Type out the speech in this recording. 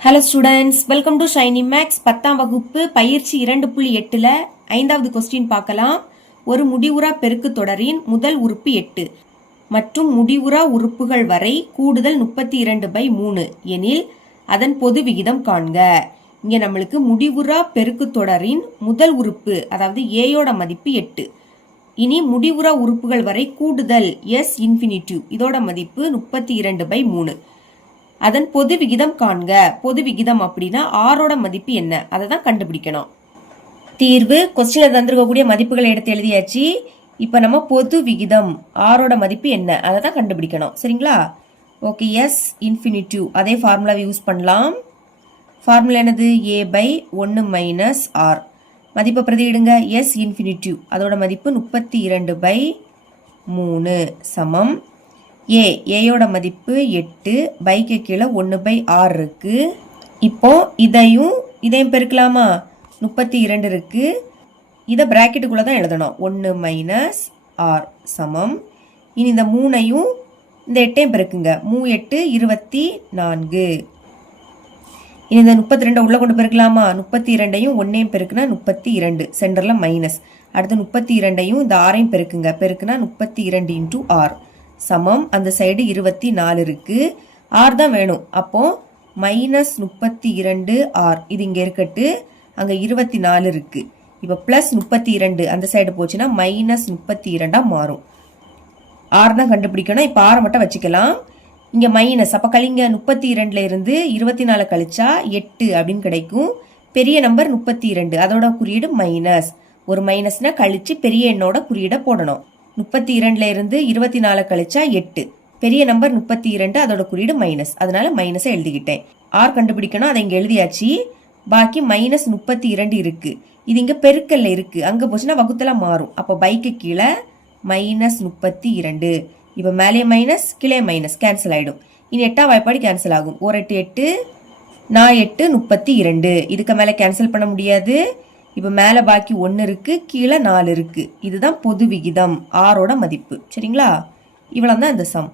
Hello students, welcome to Shiny Max 10ஆம் வகுப்பு பயிற்சி 2.8ல் 5வது கொஸ்டின் பார்க்கலாம். ஒரு முடிவுறா பெருக்கு தொடரின் முதல் உறுப்பு 8 மற்றும் முடிவுறா உறுப்புகள் வரை கூடுதல் 32/3 எனில் அதன் பொது விகிதம் காண்க. இங்க நம்மளுக்கு முடிவுறா பெருக்கு தொடரின் முதல் உறுப்பு அதாவது ஏயோட மதிப்பு 8. இனி முடிவுறா உறுப்புகள் வரை கூடுதல் எஸ் இன்ஃபினிட்டிவ் இதோட மதிப்பு 32/3. அதன் பொது விகிதம் காண்க. பொது விகிதம் அப்படின்னா ஆரோட மதிப்பு என்ன அதை தான் கண்டுபிடிக்கணும். தீர்வு கொஸ்டின்ல தந்திருக்கக்கூடிய மதிப்புகளை எடுத்து எழுதியாச்சு. இப்போ நம்ம பொது விகிதம் ஆரோட மதிப்பு என்ன அதை தான் கண்டுபிடிக்கணும். சரிங்களா? ஓகே, எஸ் இன்ஃபினிட்டிவ் அதே ஃபார்முலாவை யூஸ் பண்ணலாம். ஃபார்முலா என்னது? a/1 - r. மதிப்பை பிரதியிடுங்க. எஸ் இன்ஃபினிட்டிவ் அதோட மதிப்பு 32/3 சமம் ஏயோட மதிப்பு 8, பைக்கு கீழே 1/6 இருக்கு. இப்போ இதையும் பெருக்கலாமா? 32 இருக்கு. இதை பிராக்கெட்டுக்குள்ள தான் எழுதணும். 1 - r சமம். இனி இந்த 3ஐயும் இந்த 8ஐயும் பெருக்குங்க. 3 8 24. இனி இந்த 32 உள்ள கொண்டு பெருக்கலாமா? 32ஐயும் 1ஐயும் பெருக்குனா 32, சென்டர்ல மைனஸ். அடுத்து 32ஐயும் இந்த 6ஐயும் பெருக்குங்க. பெருக்குனா 32 × r சமம். அந்த சைடு 24 இருக்கு. ஆர் தான் வேணும். அப்போ -32 r இது இங்க இருக்கட்டு. அங்க 24 இருக்கு. இப்போ +32 அந்த சைடு போச்சுன்னா -32 மாறும். ஆர் தான் கண்டுபிடிக்கணும். இப்போ ஆரை மட்டும் வச்சுக்கலாம். இங்க மைனஸ், அப்ப கழிங்க. 32ல இருந்து 24 கழிச்சா 8 அப்படின்னு கிடைக்கும். பெரிய நம்பர் 32 அதோட குறியீடு மைனஸ். ஒரு மைனஸ்னா கழிச்சு பெரிய எண்ணோட குறியீடை போடணும். 32ல இருந்து 24 கழிச்சா 8. பெரிய நம்பர் 32 அதோட குறியீடு மைனஸ். அதனால மைனஸை எழுதிக்கிட்டேன். ஆர் கண்டுபிடிக்கணும். அதை இங்க எழுதியாச்சு. பாக்கி -32 இருக்கு. இது இங்க பெருக்கல்ல இருக்கு. அங்க போச்சுன்னா வகுத்தலா மாறும். அப்போ பைக்கு கீழே -32. இப்ப மேலே மைனஸ் கீழே மைனஸ் கேன்சல் ஆயிடும். இனி 8ஆம் வாய்ப்பாடு கேன்சல் ஆகும். 1 8 8 4 8 32. இதுக்கு மேல கேன்சல் பண்ண முடியாது. இப்போ மேலே பாக்கி 1 இருக்கு, கீழே 4 இருக்கு. இதுதான் பொது விகிதம் ஆரோட மதிப்பு. சரிங்களா? இவ்வளவு தான் இந்த சம்.